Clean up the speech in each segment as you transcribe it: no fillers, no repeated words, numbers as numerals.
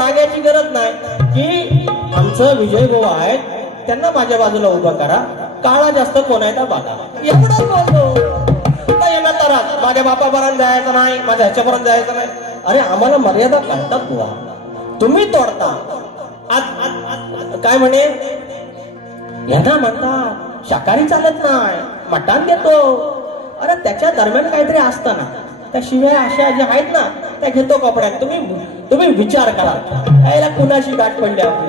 रागाची गरज नाही की आमचं विजय भाऊ आहेत त्यांना माझ्या बाजूला उभं करा, काळा जास्त कोणाचा बाधा, एवढं बोलतो. येणार तर माझ्या बापापर्यंत जायचं नाही, माझ्या ह्याच्यापर्यंत जायचं नाही. अरे आम्हाला मर्यादा काढतात बुवा, तुम्ही तोडता. काय म्हणे यांना म्हणता शाकाहारी चालत नाही, मटण देतो. अरे त्याच्या दरम्यान काहीतरी असतं ना, त्या शिवाय अशा ज्या आहेत ना त्या घेतो कपड्यात. तुम्ही विचार करा याला कुणाशी गाठ पडली आपली.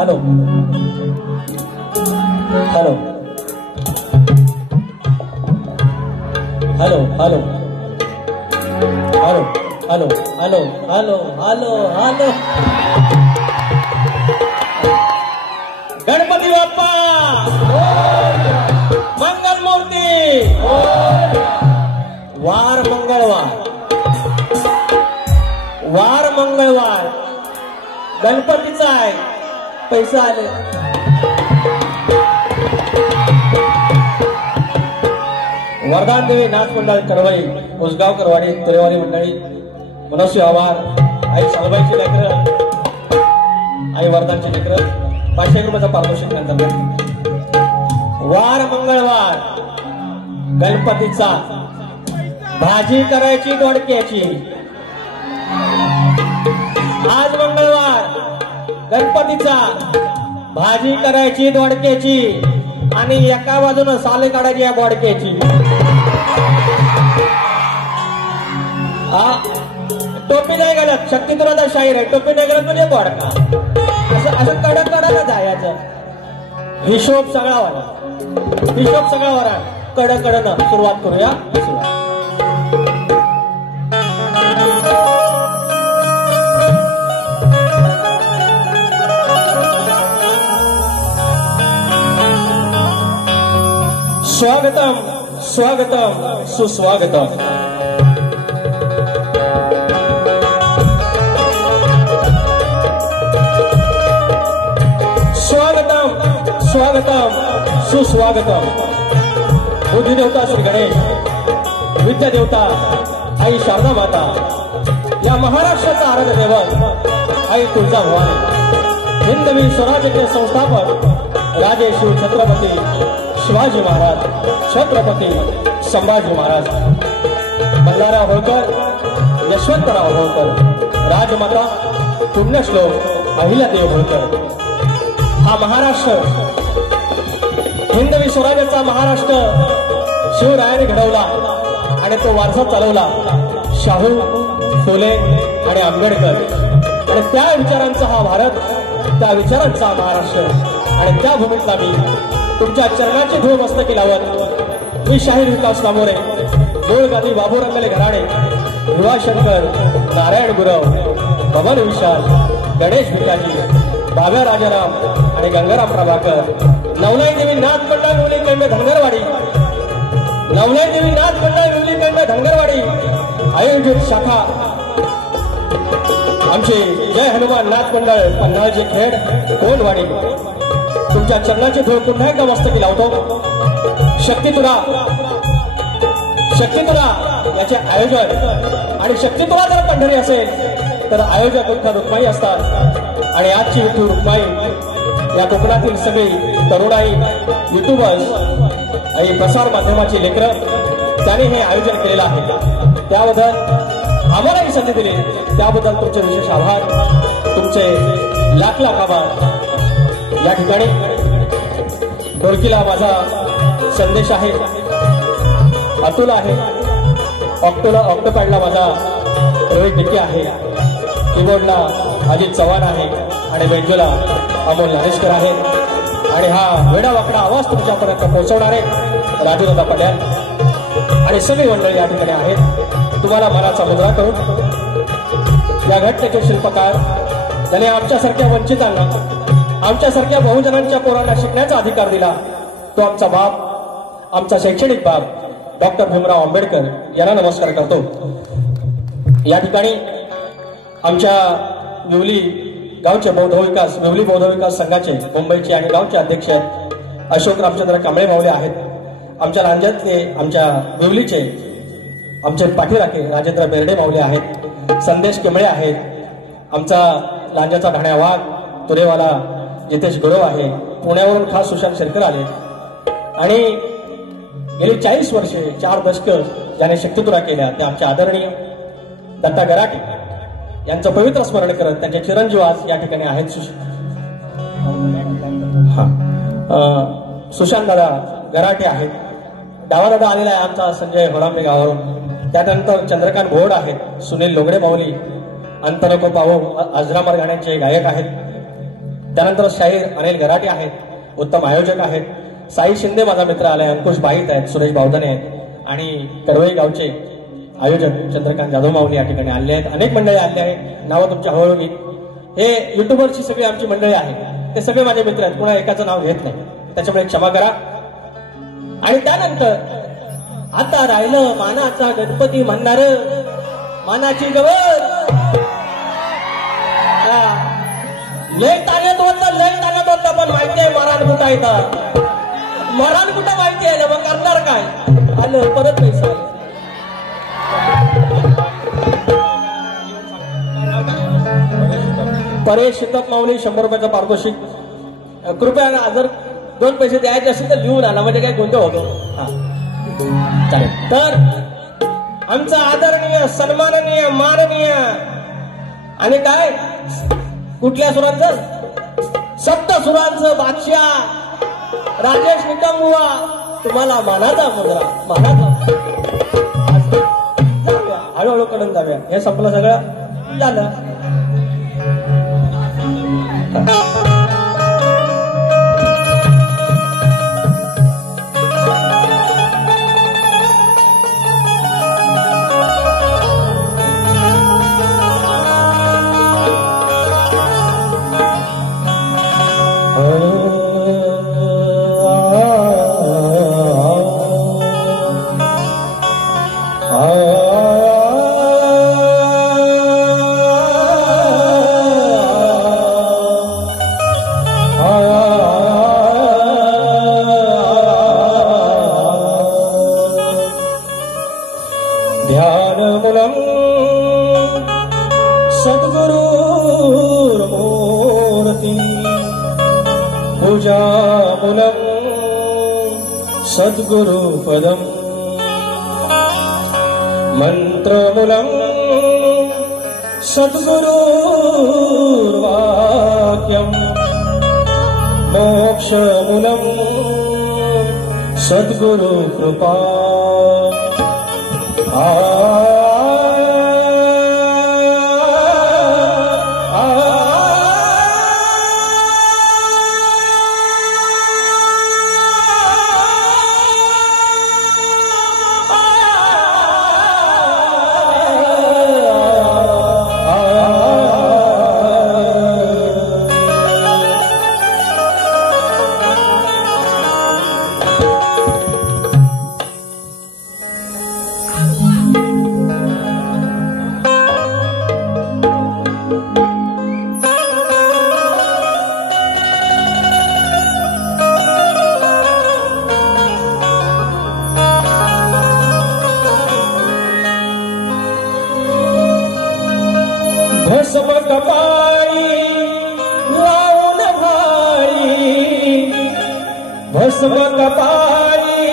Hello hello hello hello hello hello hello hello hello hello Ganpati Bappa मंगल मूर्ती वार मंगळवार गणपतीचा आहे पैसा आले वरदान देवी नाथ मंडळ कडवई उसगाव करवाडी तुरेवाडी मंडळी मनोसी आवार आई सालबाईची लेकरं आई वरदानची लेकरं 500 रुपयाचा पारितोषिक नंतर वार मंगळवार गणपतीचा भाजी करायची दोडक्याची आज मंगळवार गणपतीचा भाजी करायची दोडक्याची आणि एका बाजूनं साले काढायची या दोडक्याची टोपी नाही घालत शक्ती तुला शाहीर आहे टोपी नाही घालत म्हणजे बोडका असं कडक कडकच जायचं हिशोब सगळा वरा कडक कडनं सुरुवात करूया स्वागतम स्वागतम सुस्वागतम स्वागतम सुस्वागतम बुद्धी देवता श्री गणेश विद्या देवता आई शारदा माता या महाराष्ट्राचा आराध्य दैवत आई तुळजा भवानी हिंदवी स्वराज्याचे संस्थापक राजे शिव छत्रपती शिवाजी महाराज छत्रपती संभाजी महाराज मल्हारराव होळकर यशवंतराव होळकर राजमाता पुण्यश्लोक अहिल्यादेवी होळकर हा महाराष्ट्र हिंदवी स्वराज्याचा महाराष्ट्र शिवरायाने घडवला आणि तो वारसा चालवला शाहू फुले आणि आंबेडकर आणि त्या विचारांचा हा भारत त्या विचारांचा महाराष्ट्र आणि त्या भूमीतला मी तुमच्या चरणाची धूळ मस्तकी लावत मी शाहीर विकास कामोरे गोळ गांधी बाबू रंगले घराणे युवाशंकर नारायण गुरव बबन विशाल गणेश भिकाजी बाब्या राजाराम आणि गंगाराम प्रभाकर नवलाई देवी नाथ मंडळ विवलीकंड धनगरवाडी नवलाई देवी नाथ मंडळ विवलीकंड धनगरवाडी आयोजित शाखा आमचे जय हनुमान नाथ मंडळ पन्हाळचे खेड कोंडवाडी तुमच्या चरणाची धूळ पुन्हा एकदा मस्तकी लावतो शक्तितुला याचे आयोजन आणि शक्तितुला जर पंढरी असेल तर आयोजक विठ्ठल रुक्माई असतात आणि आजची विठ्ठल रुक्माई या कोकणातील सगळी तरुणाई युट्यूबर्स आणि प्रसार माध्यमाची लेकरं त्यांनी हे आयोजन केलेलं आहे त्याबद्दल आम्हालाही संधी दिली त्याबद्दल तुमचे विशेष आभार तुमचे लाख लाख आभार या ठिकाणी ढोलकीला माझा संदेश आहे अतुल आहे ऑक्टोपॅडला माझा रोहित टिके आहे कीबोर्डला अजित चव्हाण आहे आणि बेंजोला अमोल नारेशकर आहेत आणि हा वेडा वाकडा आवाज तुमच्यापर्यंत पोहोचवणारे राजूदादा पटेल आणि सगळी मंडळी या ठिकाणी आहेत तुम्हाला मनाचा मुद्रा करून या घटनेचे शिल्पकार ज्याने आमच्यासारख्या वंचितांना आमच्यासारख्या बहुजनांच्या पोरांना शिकण्याचा अधिकार दिला तो आमचा बाप आमचा शैक्षणिक बाप डॉक्टर भीमराव आंबेडकर यांना नमस्कार करतो या ठिकाणी आमच्या विवली गावचे विवली बौद्ध विकास संघाचे मुंबईचे आणि गावचे अध्यक्ष अशोक रामचंद्र कांबळे माऊली आहेत आमच्या राज्यातले आमच्या विवलीचे आमचे पाठीराखे राजेंद्र बेर्डे माऊली आहेत संदेश केमळे आहेत आमचा लांजाचा ढाण्या वाघ तुरेवाला जितेश गुरव आहे पुण्यावरून खास सुशांत शेरकर आले आणि गेली 40 वर्षे 4 दशकं ज्याने शक्तितुला केल्या त्या आमच्या आदरणीय दत्ता गराटे यांचं पवित्र स्मरण करत त्यांचे चिरंजीव आज या ठिकाणी आहेत सुशांत दादा गराटे आहेत डावा दादा आलेला आहे आमचा संजय होळांबे गावावरून त्यानंतर चंद्रकांत घोड आहेत सुनील लोगडे माऊली अंतरको पाहू अजरामर गाण्यांचे गायक आहेत त्यानंतर शाहीर अनिल गराटे आहेत, उत्तम आयोजक आहेत. साई शिंदे माझा मित्र आलाय, अंकुश बाईत आहेत, सुरेश बावधने आहेत आणि कडवई गावचे आयोजक चंद्रकांत जाधव माऊली या ठिकाणी आले आहेत. अनेक मंडळी आले आहेत, नावं तुमच्या हळूहळू घेत. हे युट्यूबरची सगळी आमची मंडळी आहे, ते सगळे माझे मित्र आहेत, पुन्हा एकाचं नाव घेत नाही, त्याच्यामुळे क्षमा करा. आणि त्यानंतर आता राहिलं मानाचा गणपती म्हणणार, मानाची गवर लय ताण्यात होतं पण माहिती आहे मरान कुठं येतात, मरान कुठं माहिती आहे, मग करणार काय, आलं परत पैसा. परेश शीतक माऊली 100 रुपयाचं पारितोषिक. कृपया जर 2 पैसे द्यायचे असेल तर लिहून आला, म्हणजे काय गोंधळ होतो. हा चालेल. तर आमचा आदरणीय, सन्माननीय, माननीय आणि काय कुठल्या सुरांचं, सप्त सुरांचं बादशाह राजेश निकमबुवा, तुम्हाला मानाचा मुद्रा, मानाचा. जाऊया हळूहळू कडून जाऊया. हे संपलं सगळं झालं. ध्यानमूलम सद्गुरुर्मूर्ति, पूजामूलम सद्गुरुपदम, मंत्रमूलम सद्गुरुर्वाक्यम, मोक्षमूलम सद्गुरुकृपा. भस्म कपाळी लावून भाळी, भस्म कपाळी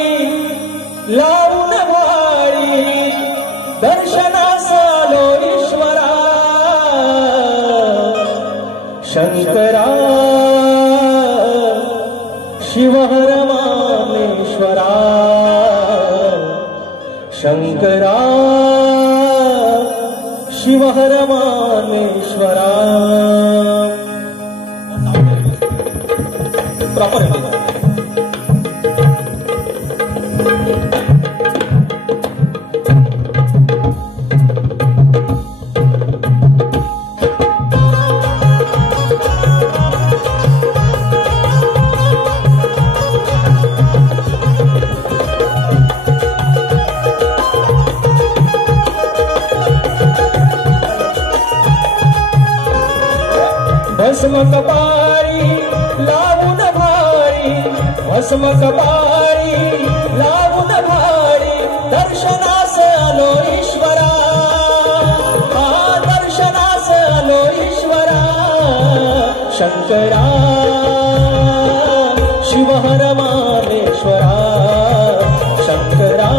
लावून भाळी, दर्शनास आलो ईश्वरा शंकरा, शिवहर मामेश्वरा शंकरा, शिवहर मामेश्वरा. प्रॉपर भस्म कपाळी लावून भाळी, भस्म कपाळी लावून भाळी, दर्शनास आलो ईश्वरा, दर्शनास आलो ईश्वरा शंकरा, शिवहर मामेश्वरा शंकरा,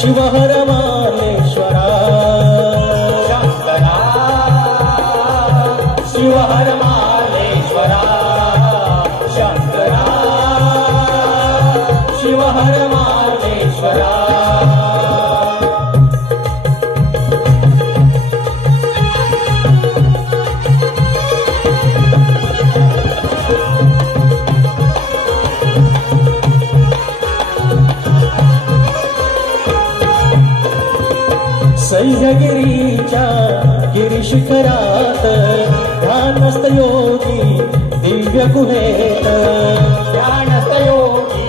शिवहर मामेश्वरा शंकरा, शिवहर मामेश्वरा शंकरा, शिवहर मामेश्वरा. सह्यागिरीच्या गिरिशिखरात ध्यानस्थ योगी दिव्य गुहेत ध्यानस्थ योगी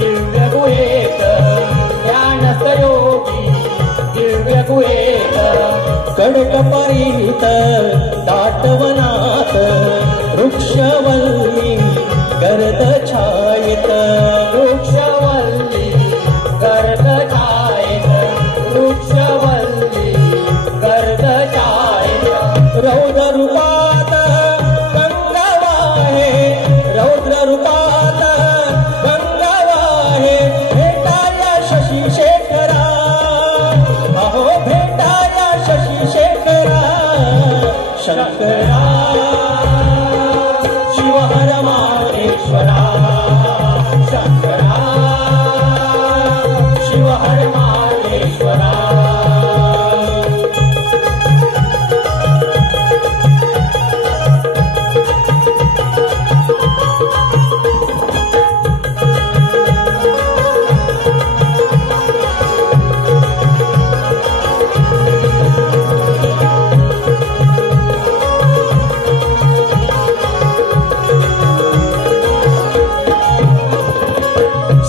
दिव्य गुहेत ध्यानस्थ योगी दिव्य गुहेत कडकपरीत दाटवनात वृक्षवल्ली गर्द छायित वृक्षवल्ली गर्द छायित वृक्षवल्ली गर्द छायित रौद्र रूपात गंगावाहे रौद्र रूपात गंगावाहे भेटाया शशी शेखरा अहो भेटाया शशी शेखरा शंकरा शिवहर माहेश्वरा शंकरा शिवहर माहेश्वरा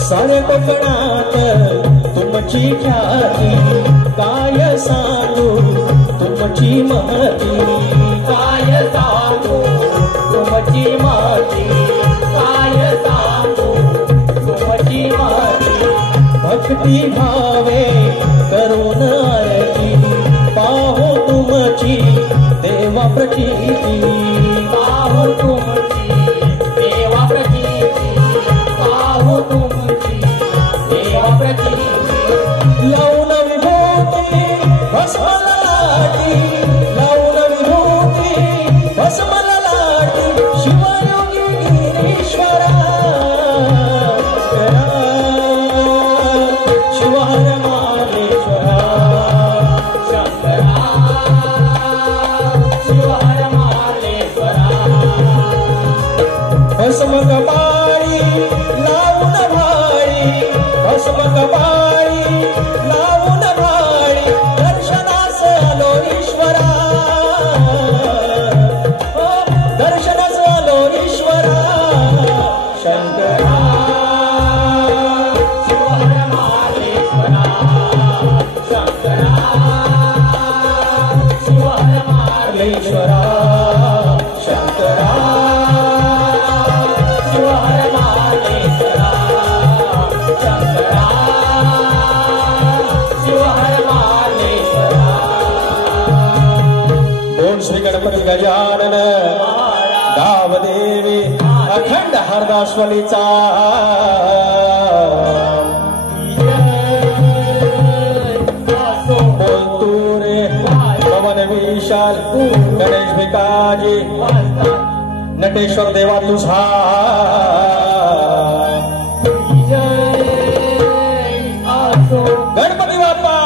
सारे कोकणात तुमची ख्याती काय सांगू तुमची महती काय सांगू तुमची महती काय सांगू तुमची महती भक्ती भावे करून आरती पाहो तुमची देवा प्रचिती पाहो तुमची देवा प्रचिती पाहो तुमची देवा प्रचिती लावून विभूती भस्मला लाटी लावून विभूती भस्मला लाटी शिवयोगी गिरीश्वरा शिवहर माहेश्वरा शंकरा शिवहर माहेश्वरा भस्म कपाळी लावून भाळी भस्म कपाळी लावून भाळी दर्शनास आलो ईश्वरा दर्शनास आलो ईश्वरा शंकरा शिवहर माहेश्वरा शंकरा शिवहर माहेश्वरा शंकरा शिवहर माहेश्वरा शंकरा शिवहर माहेश्वरा ओम श्री गणपती गजानन गावदेवी अखंड हरदाश्वलीचा बोलतो रे पवन विशाल गणेश भिकाजी नटेश्वर देवा तुझा गणपती बाप्पा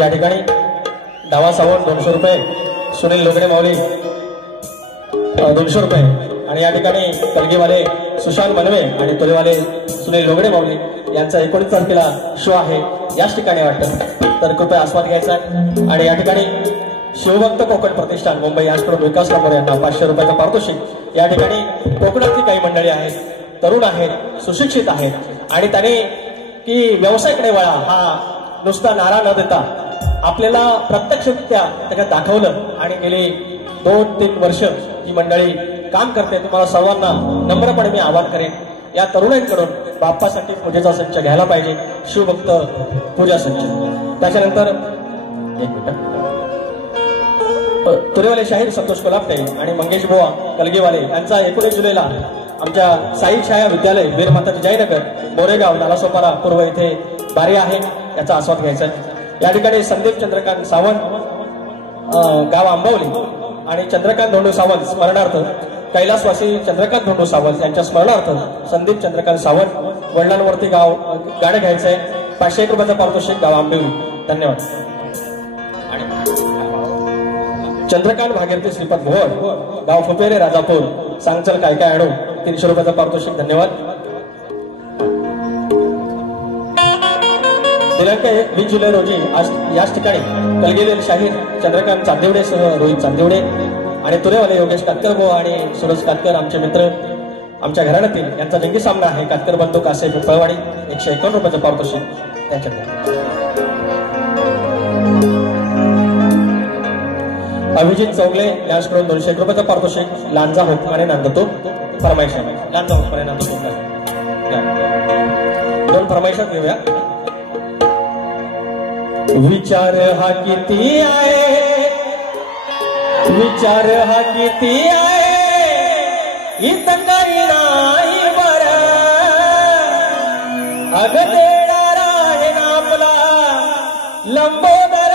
या ठिकाणी डावा सावण 200 रुपये, सुनील लोगडे माऊली 200 रुपये आणि या ठिकाणी तलगेवाले सुशांत बनवे आणि तोलेवाले सुनील लोगडे माऊली यांचा 19 तारखेला शो आहे याच ठिकाणी वाटतं, तर कृपया आस्वाद घ्यायचा आहे. आणि या ठिकाणी शिवभक्त कोकण प्रतिष्ठान मुंबई यांच्याकडून विकास लांबोरे यांना 500 रुपयाचं पारितोषिक. या ठिकाणी कोकणातली काही मंडळी आहेत, तरुण आहेत, सुशिक्षित आहेत आणि त्यांनी की व्यवसायाकडे वळा हा नुसता नारा न देता आपल्याला प्रत्यक्षरित्या त्याच्यात दाखवलं आणि गेली 2-3 वर्ष ही मंडळी काम करते. तुम्हाला सर्वांना नम्रपणे मी आवाहन करेन, या तरुणांकडून बाप्पासाठी पूजेचा संच घ्यायला पाहिजे, शिवभक्त पूजा संच. त्याच्यानंतर एक मिनिट, तुरेवाले शाहीर संतोष कोल्हापटे आणि मंगेश बुवा कलगीवाले यांचा 19 जुलैला आमच्या साई छाया विद्यालय वीरमाता जयनगर मोरेगाव नालासोपारा पूर्व इथे बारी आहे, याचा आस्वाद घ्यायचा आहे. या ठिकाणी संदीप चंद्रकांत सावंत गाव आंबवली आणि चंद्रकांत धोंडू सावंत स्मरणार्थ कैलासवासी चंद्रकांत धोंडू सावंत यांच्या स्मरणार्थ संदीप चंद्रकांत सावंत वडिलांवरती गाव गाणं घ्यायचंय. 501 रुपयाचं पारितोषिक गाव आंबवली. धन्यवाद. चंद्रकांत भागीरथी श्रीपद भोर गाव फुपेरे राजापूर सांगचल काय काय आणू 300 रुपयाचं पारितोषिक. धन्यवाद. दिनांक 20 जुलै रोजी आज याच ठिकाणी कलगीलेले शाहीर चंद्रकांत चांदिवडे सह रोहित चांदिवडे आणि तुरेवाले योगेश कातकर आणि सूरज कातकर आमचे मित्र आमच्या घराण्यातील यांचा जंगी सामना आहे. कातकर बंधू कासे पिंपळवाडी 151 रुपयाचं पारितोषिक त्यांच्याकडे. अभिजित चौगले यांच्याकडून 201 रुपयाचं पारितोषिक. लांजा हुकमाने नांदतो फरमाईश आहे, लांजा हुकमाने नांदतो. 2 फरमाईशात घेऊया. विचार हा किती आहे, विचार हा किती आहे, इथं काही नाही बरं. अग देणार आहे ना आपला लंबोदर,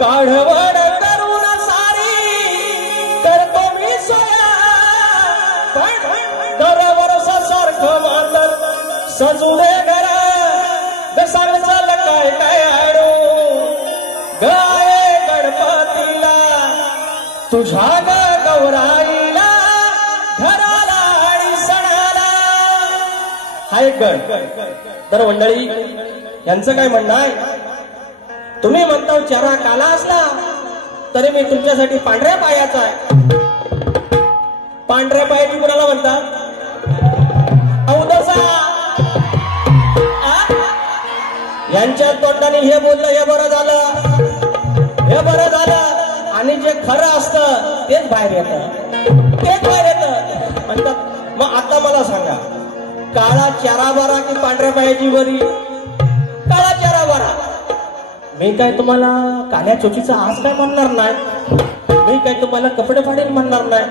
काढवड करून सारी करतो मी सोया. पण दरवर्षासारखं मातर सजू दे घर, सारचं काय काय आणू गाय गणपतीला तुझ्या गौराईला घराला आणि सणाला. हा एक गण. तर मंडळी यांचं काय म्हणणं आहे, तुम्ही म्हणता चेहरा काला असला तरी मी तुमच्यासाठी पांढऱ्या पायाचा आहे. पांढऱ्या पायाची कुणाला म्हणतात? अवदसा. यांच्या तोंडाने हे बोललं हे बरं झालं, हे बरं झालं, आणि जे खरं असतं तेच बाहेर येतं, तेच बाहेर येतं म्हणतात. मग आता मला सांगा, काळा चेहरा बरा की पांढऱ्या पायाची बरी? काळा चेहरा बरा. मी काय तुम्हाला काळ्या चोचीचा आज काय म्हणणार नाही, मी काय तुम्हाला कपडे फाडेल म्हणणार नाही.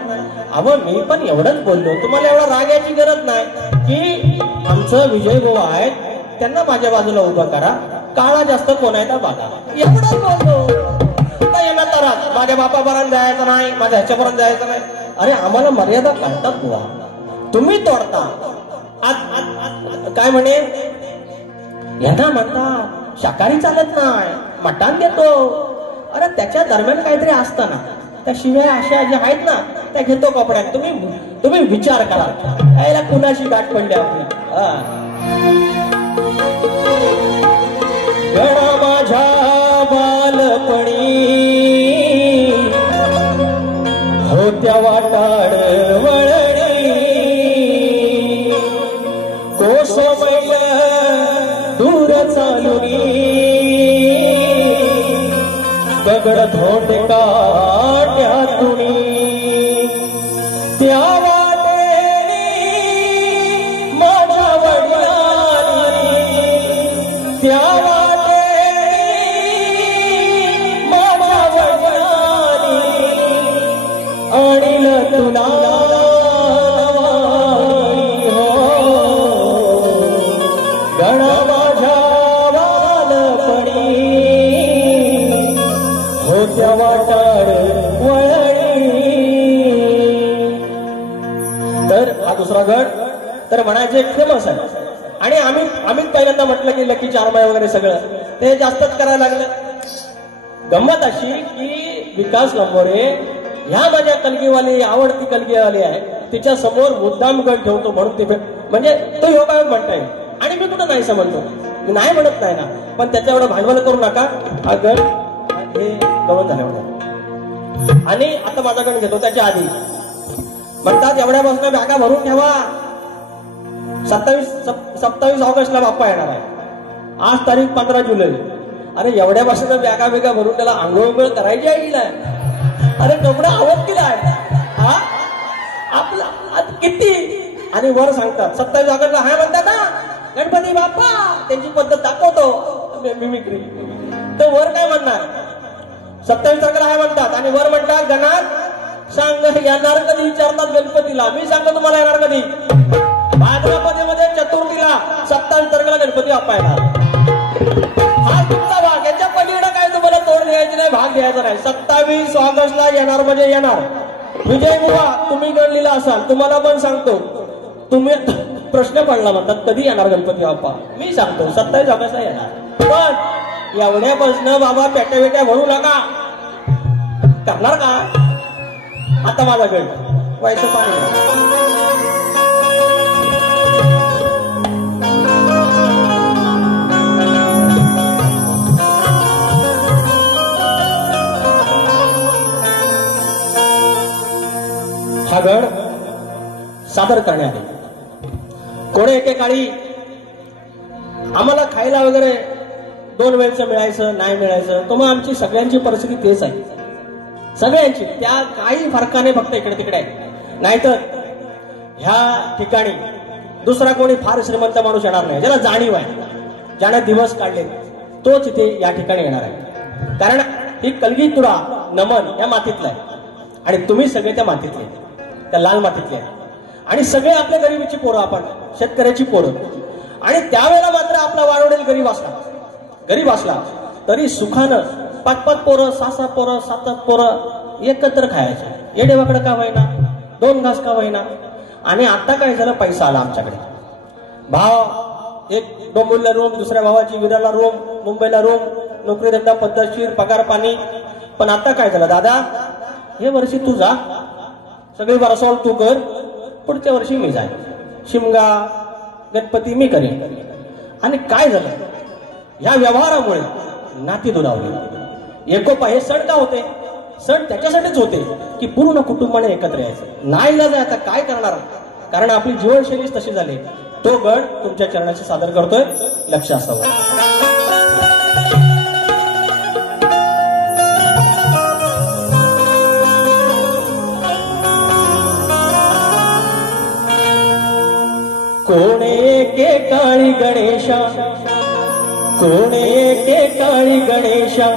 अहो मी पण एवढंच बोललो, तुम्हाला एवढा राग याची गरज नाही की आमचं विजय भाऊ आहेत त्यांना माझ्या बाजूला उभं करा, काळा जास्त कोण आहे बघा, एवढंच बोललो. येणार तर माझ्या बापापर्यंत जायचं नाही, माझ्या ह्याच्यापर्यंत जायचं नाही. अरे आम्हाला मर्यादा काढतात बुवा, तुम्ही तोडता. काय म्हणे यांना म्हणता शाकाहारी चालत नाही, मटण देतो. अरे त्याच्या दरम्यान काहीतरी असतं ना, त्या शिवाय अशा ज्या आहेत ना त्या घेतो कपड्यात. तुम्ही विचार करा, याला कुणाशी गाठ पडली आपली. गणा माझ्या बालपणी होत्या वाटाड वळणी, कोस मैल दूर चालुनी, दगड धोंड काट्यातुनी, त्या वाटेनी माझ्या वडिलांनी, त्या दुसरा गट तर म्हणायचे फेमस आहे. आणि आम्ही पहिल्यांदा म्हटलं की लकी चारमाय वगैरे सगळं ते जास्तच करायला लागलं. गंमत अशी की विकास लांबोरे ह्या माझ्या कलगीवाली आवडती कलगीवाली आहे, तिच्या समोर मुद्दाम गट ठेवतो म्हणून ते म्हणजे तो योगायोग म्हणताय आणि मी कुठं नाही समजतो, मी नाही म्हणत नाही ना, पण त्याच्या एवढं भांडवल करू नका. अगर हे गवत झालं एवढं. आणि आता माझा गण घेतो त्याच्या आधी म्हणतात एवढ्यापासून बॅगा भरून ठेवा, 27 ऑगस्टला बाप्पा येणार आहे. आज तारीख 15 जुलै. अरे एवढ्यापासून बॅगा बेगा भरून त्याला आंघोळ करायची आहे. अरे कपडा आवत केला आहे हा आपला किती. आणि वर सांगतात 27 ऑगस्टला हाय म्हणतात ना गणपती बाप्पा, त्यांची पद्धत दाखवतो मिमिक्री. तर वर काय म्हणणार, 27 तारखेला हाय म्हणतात आणि वर म्हणतात गणात सांग येणार कधी विचारतात गणपतीला. मी सांगतो तुम्हाला येणार कधी. भाद्रपदेमध्ये चतुर्थीला 27 तारखेला गणपती बाप्पा येणार. हा तुमचा भाग, याच्या पलीकडे काय तुम्हाला तोड द्यायची नाही, भाग घ्यायचा नाही. 27 ऑगस्टला येणार म्हणजे येणार. विजय बुवा तुम्ही गणलेला असाल, तुम्हाला पण सांगतो, तुम्ही प्रश्न पडला म्हणतात कधी येणार गणपती बाप्पा. मी सांगतो 27 ऑगस्टला येणार. पण एवढ्यापासून बाबा पेट्या बेट्या भरू नका. करणार का. आता माझा गण व्हायचं पाणी. हा गण सादर करण्यात आले. कोणी एकेकाळी आम्हाला खायला वगैरे 2 वेळचं मिळायचं नाही मिळायचं, तर मग आमची सगळ्यांची परिस्थिती तेच आहे. सगळ्यांची त्या काही फरकाने फक्त इकडे तिकडे आहे. नाहीतर ह्या ठिकाणी दुसरा कोणी फार श्रीमंत माणूस येणार नाही, ज्याला जाणीव आहे, ज्याने दिवस काढले तोच इथे या ठिकाणी येणार आहे. कारण ही कलगी तुडा नमन या मातीतला आहे आणि तुम्ही सगळे त्या मातीतले, त्या लाल मातीतले आहे. आणि सगळे आपल्या गरिबीची पोरं, आपण शेतकऱ्याची पोरं. आणि त्यावेळेला मात्र आपला वाढवडेल गरीब असला तरी सुखानं 5-5 पोरं 6-6 पोरं 7-7 पोरं एकत्र खायचे. येडेवाकडं का होईना, 2 घास का होईना. आणि आता काय झालं, पैसा आला आमच्याकडे. भाव एक डोंबिवलीला रूम, दुसऱ्या भावाची विराला रूम, मुंबईला रूम, नोकरी धंदा पद्धतशीर, पगार पाणी. पण आता काय झालं दादा, हे वर्षी तू जा, सगळी बरसोल तू कर, पुढच्या वर्षी मी जाईन, शिमगा गणपती मी करेन. आणि काय झालं, या व्यवहारामुळे नाती दुरावली. एकोपा हे सण का होते, सण त्याच्यासाठीच होते की पूर्ण कुटुंबाने एकत्र यायचं. नाही जायचं, आता काय करणार, कारण आपली जीवनशैलीच तशी झाली. तो गण तुमच्या चरणाशी सादर करतोय, लक्ष असावं. कोणे के काळी गणेशा, कोणे के काळी गणेशा,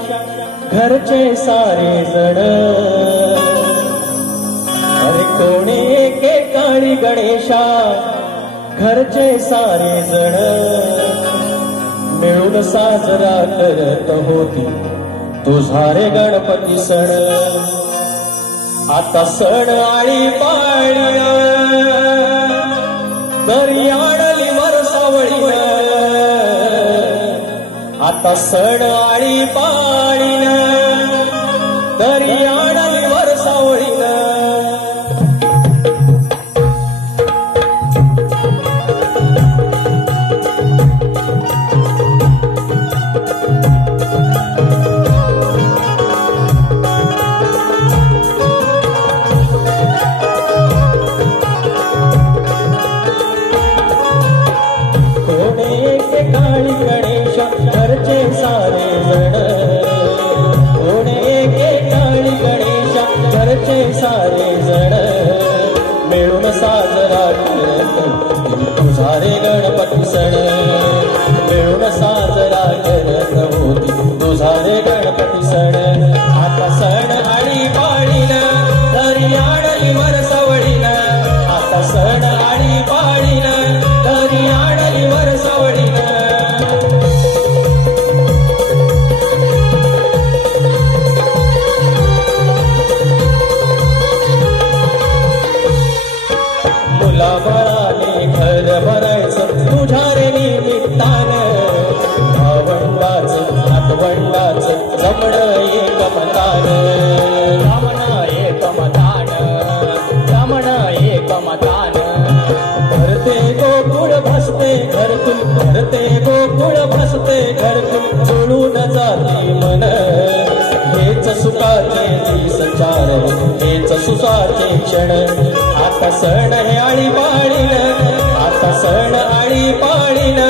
घरचे सारे जण. अरे कोणे के काळी गणेशा, घरचे सारे जण. मिळून साजरा करत होती तुझा रे गणपती सण. आता सण आळी पाळी दरी आणली वरसावळी. आता सण आळी पाळी दरी आणली वरसावळी. काळी गणेशा, घरचे सारे जण. कोणे के काळी घरकुल भरते गोकुळ भसते घरकुल जुळून जाते मन हेच सुखाचे दिसचार हेच सुखाचे क्षण आता सण हे आळी पाळीन आता सण आळी पाळीन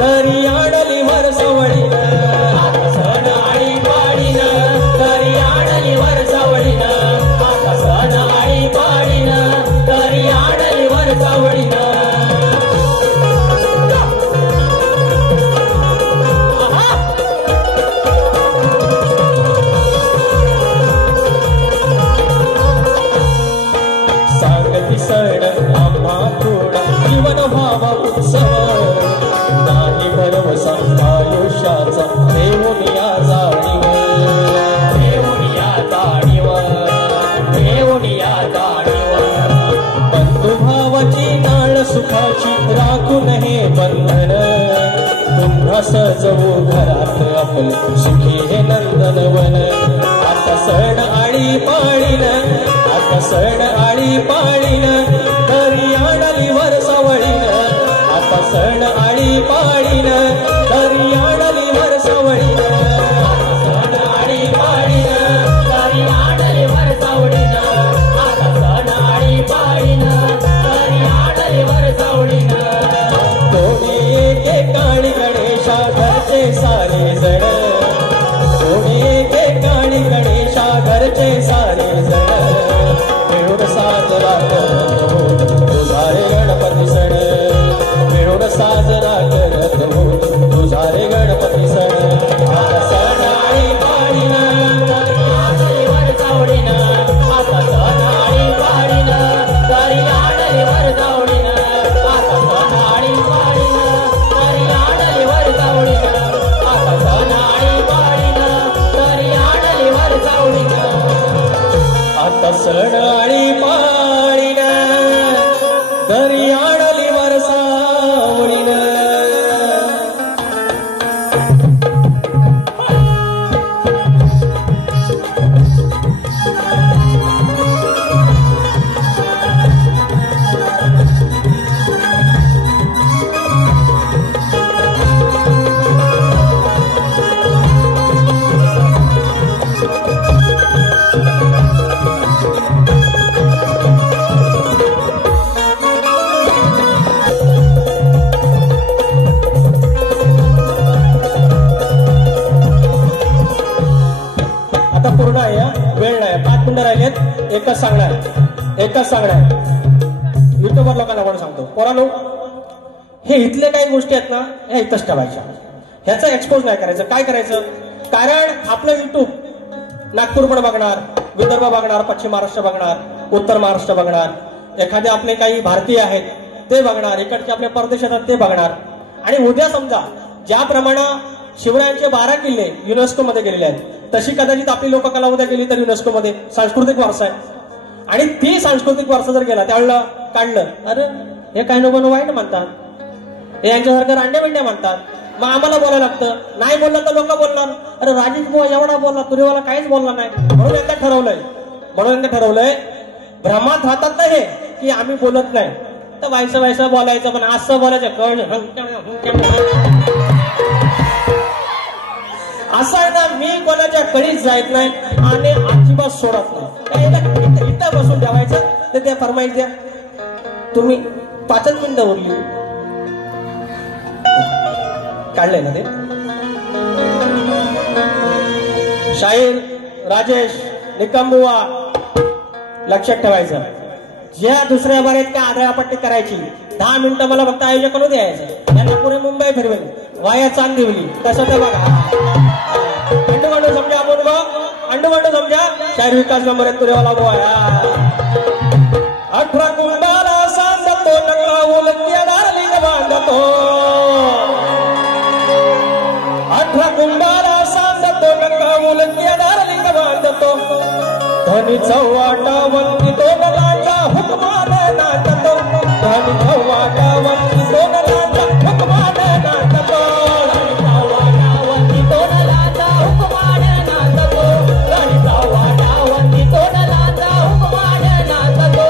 तरी आणली वर सवळीन आता सण आळी पाळीन तरी आणली वर सवळीन आता सण आळी पाळीन तरी आणली वर सवळीन सण आम्हा थोडा जीवन व्हावा उत्सव नाही भरवसा आयुष्याचा देऊन या जाणीवर देऊन या जाणीवर देऊन या जाणीवर बंधुभावाची नाळ सुखाची राखून हे बंधन तुम्हा सजवू घरात आपलं सुखी हे नंदनवन आता सण आळी पाळीन आता सण आळी पाळीन तरी आणली वर सवळीन आता सण आळी पाळीन तरी आणली वर सवळीन आता सण आळी पाळीन तरी आणली वर सवळीन आता सण आळी पाळीन तरी आणली वर सवळीन कोणी एके काळी गणेशा घरचे सारे जण कोणी एके काळी गणेशा घरचे सारे जण मिळून साजरा करत हो तुझा रे गणपती सण मिळून साजरा करत हो तुझा रे गणपती सण आता सण आळी पाळीन तरी वर सावळीन आता सण आळी पाळीन तरी आणली वर सावळीन आता सण आळी पाळीन तरी आणली वर सावळीन आता सण आळी पाळीन तरी आणली वर सावळीन आता सण आळी पाळीन तरी आणली वर सावळीन पूर्ण आहे वेळ नाही 5 मिनिटं राहिलेत एकच सांगणार युट्यूबवर लोकांना पण सांगतो पोरांनो हे इथले काही गोष्टी आहेत ना ह्या इथंच ठेवायच्या ह्याचा एक्सपोज नाही करायचं काय करायचं कारण आपलं युट्यूब नागपूर पण बघणार विदर्भ बघणार पश्चिम महाराष्ट्र बघणार उत्तर महाराष्ट्र बघणार एखादे आपले काही भारतीय आहेत ते बघणार इकडचे आपले परदेशात ते बघणार आणि उद्या समजा ज्याप्रमाणे शिवरायांचे 12 किल्ले युनेस्को मध्ये गेलेले आहेत तशी कदाचित आपली लोककला उद्या गेली तर युनेस्को मध्ये सांस्कृतिक वारसा आहे आणि ती सांस्कृतिक वारसा जर गेला त्यावेळेला काढलं अरे हे काय नको वाईट म्हणतात हे यांच्यासारखं रांड्या बिंड्या म्हणतात मग आम्हाला बोलायला लागतं नाही बोललं तर लोक बोलणार अरे राजेश बुवा एवढा बोलला तुरीवाला काहीच बोलला नाही म्हणून यांना ठरवलंय भ्रमात राहतात ना हे की आम्ही बोलत नाही तर व्हायचं बोलायचं पण असं बोलायचं कळ असं आहे ना मी कोणाच्या कळीच जायत नाही आणि अजिबात सोडत नाही इथं बसून ठेवायचं तर त्या फरमाईश द्या तुम्ही 5 मिनिटं उरली काढले ना ते शाहीर राजेश निकमबुवा लक्षात ठेवायचं ज्या दुसऱ्या बारेत काय आदळापट्टी करायची 10 मिनिटं मला फक्त आयोजकांना द्यायचं त्यांना पुरे मुंबई फिरवेल वाया चांदिवली तसं तर बघा अंडू समजा आपण अंडू समजा शाहीर विकास नंबर 1 तुरेवाला बोया 18 कुंभाला सांगतो नका उलट्यादार लिंग बांधतो 18 कुंभाला सांगतो नका उलट्यादार लिंग बांधतो धनी चव्हाटा वंचितो नलाचा हुकमान नाचतो धनी चव्हाटा वंचितो नलाचा हुकमान नाचतो धनी चव्हाटा वंचितो नलाचा हुकमान नाचतो धनी चव्हाटा वंचितो नलाचा हुकमान नाचतो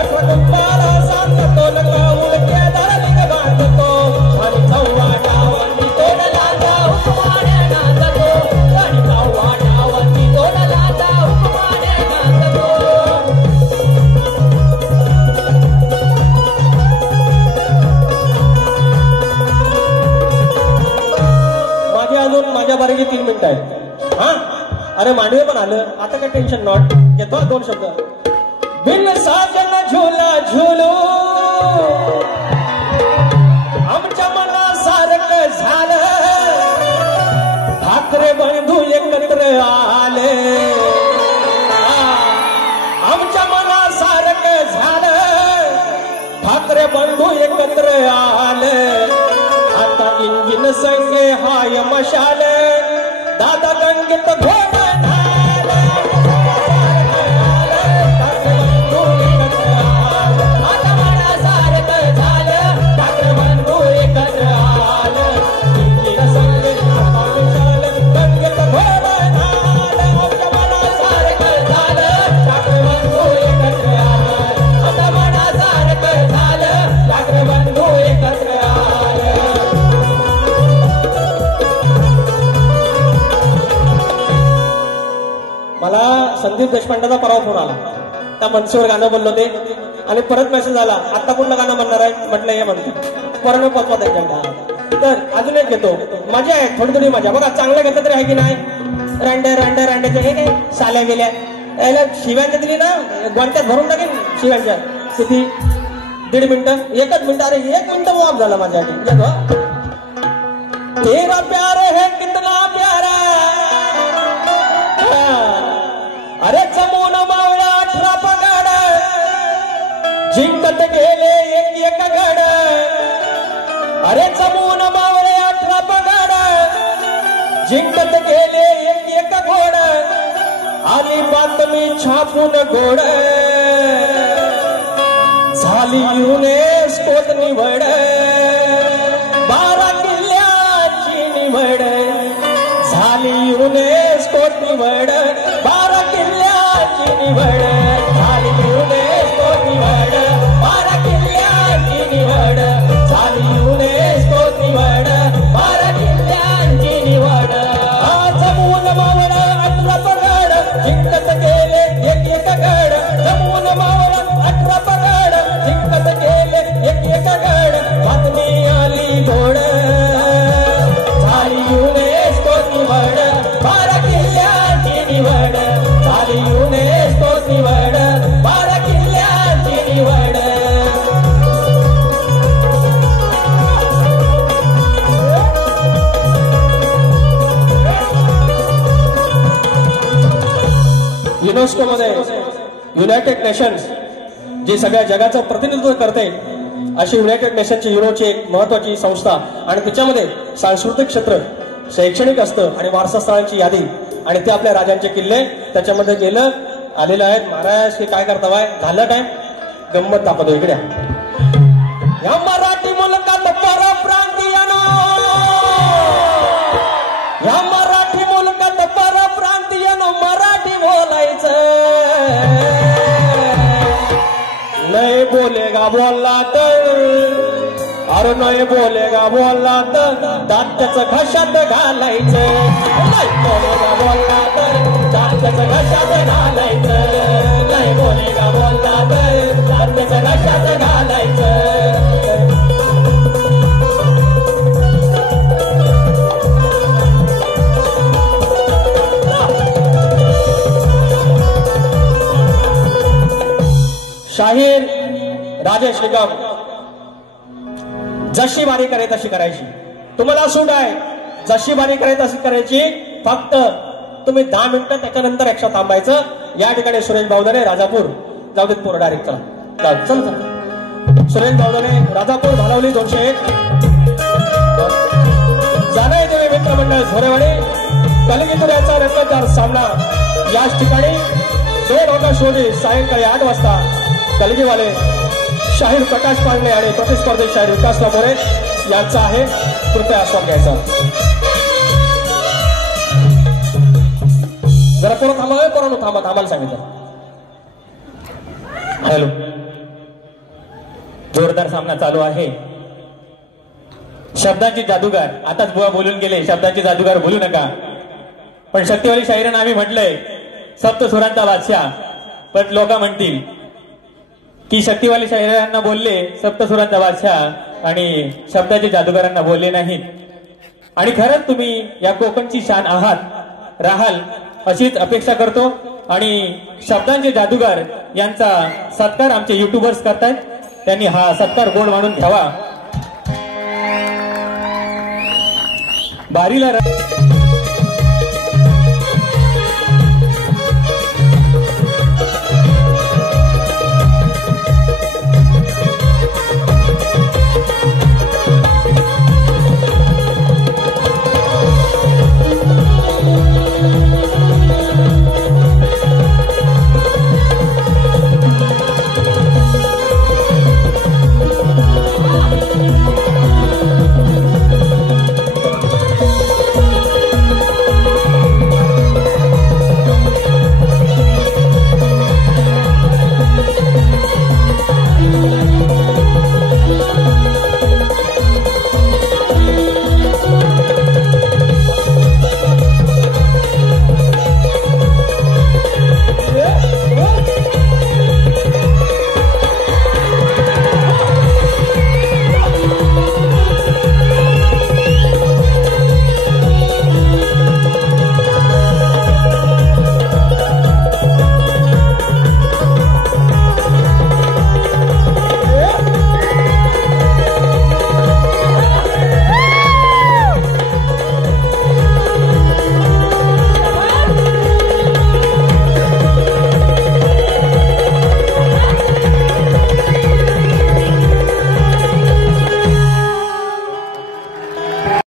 18 कुंभाला सांगतो नका उलट्या अरे मांडवे पण आलं, आता काय टेन्शन नॉट. घेतो 2 शब्द. बिन साजन झुला झुलू आमच्या मनासारखं झालं, ठाकरे बंधू एकत्र आले. आमच्या मनासारखं झालं, ठाकरे बंधू एकत्र आले. आता इंजिन संगे हाय मशाल, दादा गंगेत घोड संदीप देशपांडेचा परवा फोन आला. त्या मनसेवर गाणं बोललो ते आणि परत मेसेज आला, आता कुठलं गाणं म्हणणार आहे म्हटलं हे म्हणतो परत पोचवा त्यांच्या. तर अजून एक घेतो. मजा आहे, थोडी थोडी मजा. बघा चांगलं घेतलं तरी आहे की नाही. रांड्याचे हे काय साल्या गेल्या याला शिव्यांच्या दिली ना, गोंट्यात भरून टाकेल शिव्यांच्या. किती 1.5 मिनिटं, 1 मिनिट. अरे 1 मिनिट वाप झाला माझ्यासाठी. तेरा प्यार है कितना प्यारा, अरे चमून मावळा 18 पगड, जिंकत गेले एक गड. अरे चमून मावळे 18 पगड, जिंकत गेले एक घोड. आली बातमी छापून गोड, झाली युनेस्कोत निवड. 12 किल्ल्याची निवड, झाली युनेस्कोत निवड. 12 किल्ल्याची निवड, झाली युनेस्कोत निवड. 12 किल्ल्याची निवड, झाली युनेस्कोत निवड. 12 किल्ल्यांची निवड. जमून मावळ 18 पगड, जिंकत गेले एक गड. जमून मावळ 18 पगड, जिंकत गेले एक गड. बातमी आली गोड, झाली युनेस्कोत निवड. 12 किल्ल्याची निवड, झाली युनेस्कोत निवड. 12 किल्ल्याची निवड. युनेस्को मध्ये युनायटेड नेशन्स जी सगळ्या जगाचं प्रतिनिधित्व करते अशी युनायटेड नेशनची युरोची एक महत्वाची संस्था, आणि त्याच्यामध्ये सांस्कृतिक क्षेत्र, शैक्षणिक असतं आणि वारसा स्थळांची यादी, आणि ते आपल्या राजांचे किल्ले त्याच्यामध्ये गेलं आलेलं आहेत. महाराज हे काय करता झालं काय गंमत दाखवतो इकडे. या मराठी मुलकात परप्रांतीयानो, या मराठी मुलकात परप्रांतीयानो मराठी बोलायचं. नाही बोलेगा बोलला तर, अरे नाही बोलेगा बोलला तर दात त्याचं घशात घालायचं. नाही बोलेगा बोलला तर दात त्याचं घशात घालायचं. नाही बोलेगा बोलला तर दात त्याचं घशात घालायचं. शाहीर राजेश निकम, जशी बारी करे तशी करायची. तुम्हाला सूट आहे, जशी बारी करे तशी करायची. फक्त तुम्ही 10 मिनिटं त्याच्यानंतर एक्स्ट्रा थांबायचं. या ठिकाणी सुरेश बावधने राजापूर, जाऊ देत पोर डायरेक्ट. चला चल चल. सुरेश बावधने राजापूर भालावली 201. जाणय देवी मित्रमंडळ झोरेवाडी कलगीतूर याचा रंगतदार सामना याच ठिकाणी 2 ऑगस्ट रोजी सायंकाळी 8 वाजता कलगीवाले शाहीर प्रकाश पांडे आणि प्रतिस्पर्धी शाहीर विकास मोरे यांचा आहे. कृपया आस्वाद घ्यायचा. जरा पोरं थांबा, पोरांनो थांबा, थांबायला सांगितलं. हॅलो, जोरदार सामना चालू आहे. शब्दाची जादूगार, आताच बुवा बोलून गेले शब्दाची जादूगार बोलू नका, पण शक्तिवाली शाहीरानं आम्ही म्हटलंय सप्तसुरांचा बादशाह. पण लोक म्हणतील की शक्तिवाली शाहिरांना बोलले सप्तसुरांचा बादशाह आणि शब्दाचे जादूगारांना बोलले नाहीत. आणि खरंच तुम्ही या कोकणची शान आहात, राहाल अशीच अपेक्षा करतो आणि शब्दांचे जादूगार यांचा सत्कार आमचे युट्यूबर्स करतायत, त्यांनी हा सत्कार गोड मानून घ्यावा. बारीला